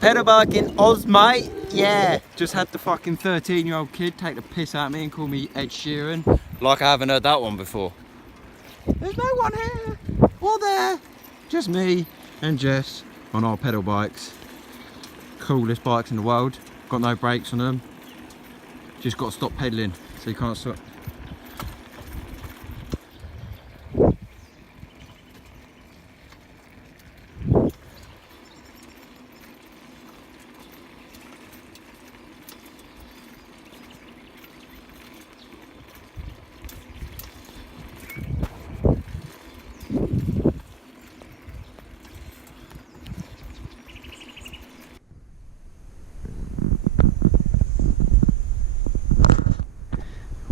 Pedal bike in Oz, mate. Yeah. Just had the fucking 13-year-old kid take the piss out of me and call me Ed Sheeran. Like I haven't heard that one before. There's no one here or there. Just me and Jess on our pedal bikes. Coolest bikes in the world. Got no brakes on them. Just got to stop pedaling so you can't stop.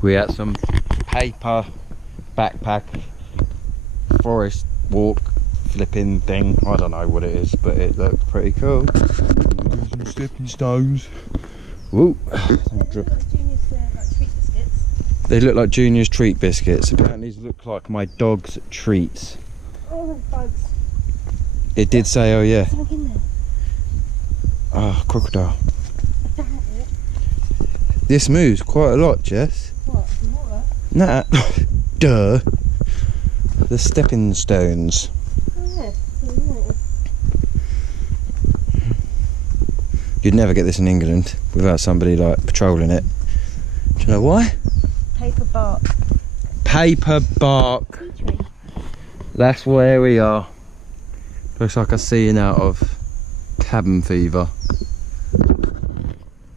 We had some paper backpack forest walk flipping thing. I don't know what it is, but it looked pretty cool. Some stepping stones. Woo! They look like Junior's treat biscuits. Apparently these look like my dog's treats. Oh, bugs. It did say, oh yeah. Something in there. Ah, crocodile. This moves quite a lot, Jess. What? The water? Nah. Duh. The stepping stones. Oh yeah. You'd never get this in England without somebody like patrolling it. Do you know why? Paper bark. Paper bark. Tea tree. That's where we are. Looks like a scene out of Cabin Fever.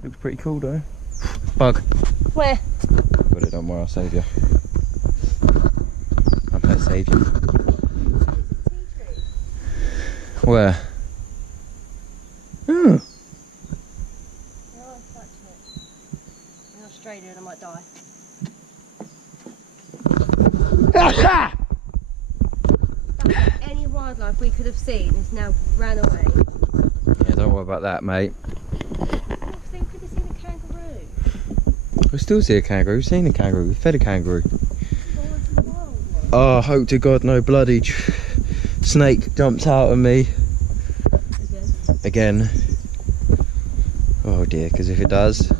Looks pretty cool though. Bug. Where? Got it, don't worry, I'll save you. I'm gonna save you. Where? Oh. No, I'm touching it. In Australia, I might die. Any wildlife we could have seen has now ran away. Yeah, don't worry about that, mate. Oh, so you could have seen a kangaroo. We still see a kangaroo. We've seen a kangaroo. We fed a kangaroo. Oh, wild one. Oh, hope to God no bloody snake jumps out at me again. Oh dear, because if it does,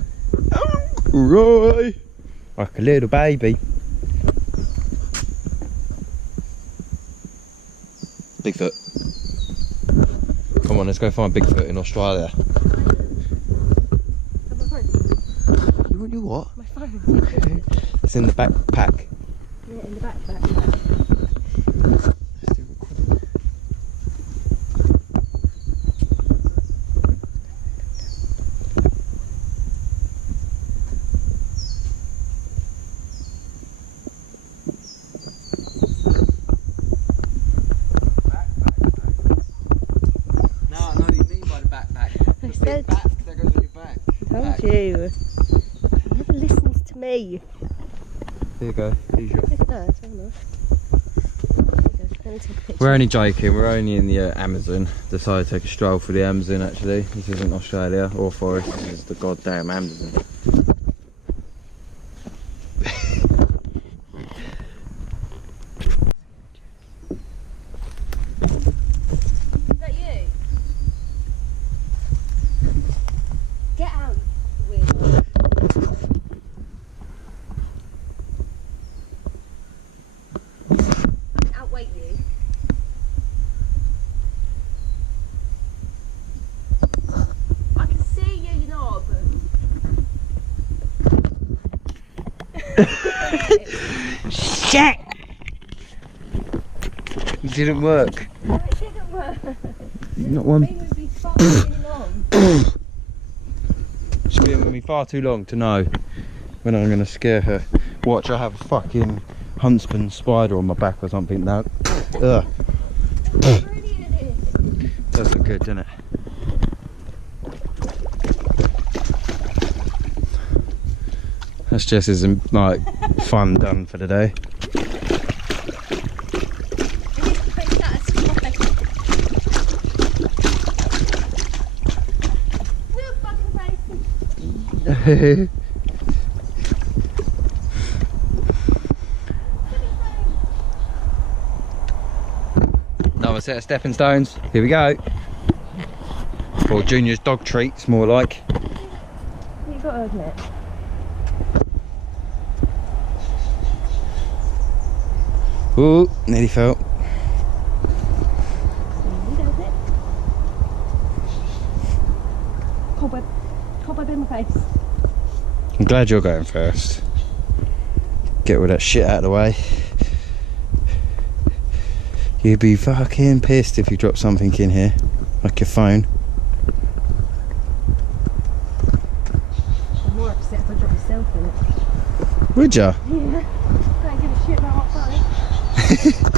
Roy, like a little baby. Bigfoot. Come on, let's go find Bigfoot in Australia. My phone. You want your what? My phone. It's in the backpack. Yeah, in the backpack. Told you. He never listens to me. There you go. Here's your... Look at that, it's very nice. There you go. Let me take a picture. We're only joking, we're only in the Amazon. Decided to take a stroll through the Amazon actually. This isn't Australia or forest, this is the goddamn Amazon. Is that you? Get out, you weirdo. Outweight you. I can see you, knob. Shit! It didn't work. No, it didn't work. Not one. It would be far too long. She's been with me far too long to know when I'm gonna scare her. Watch, I have a fucking huntsman spider on my back or something now. Ugh. Really it is. Does look good, doesn't it? That's just as like fun done for the day. Another set of stepping stones. Here we go. Or Junior's dog treats, more like. You got to admit. Ooh, nearly fell. Cobweb. Cobweb in my face. I'm glad you're going first. Get all that shit out of the way. You'd be fucking pissed if you dropped something in here, like your phone. I'm more upset if I drop myself in it. Would ya? Yeah. Don't give a shit about my phone.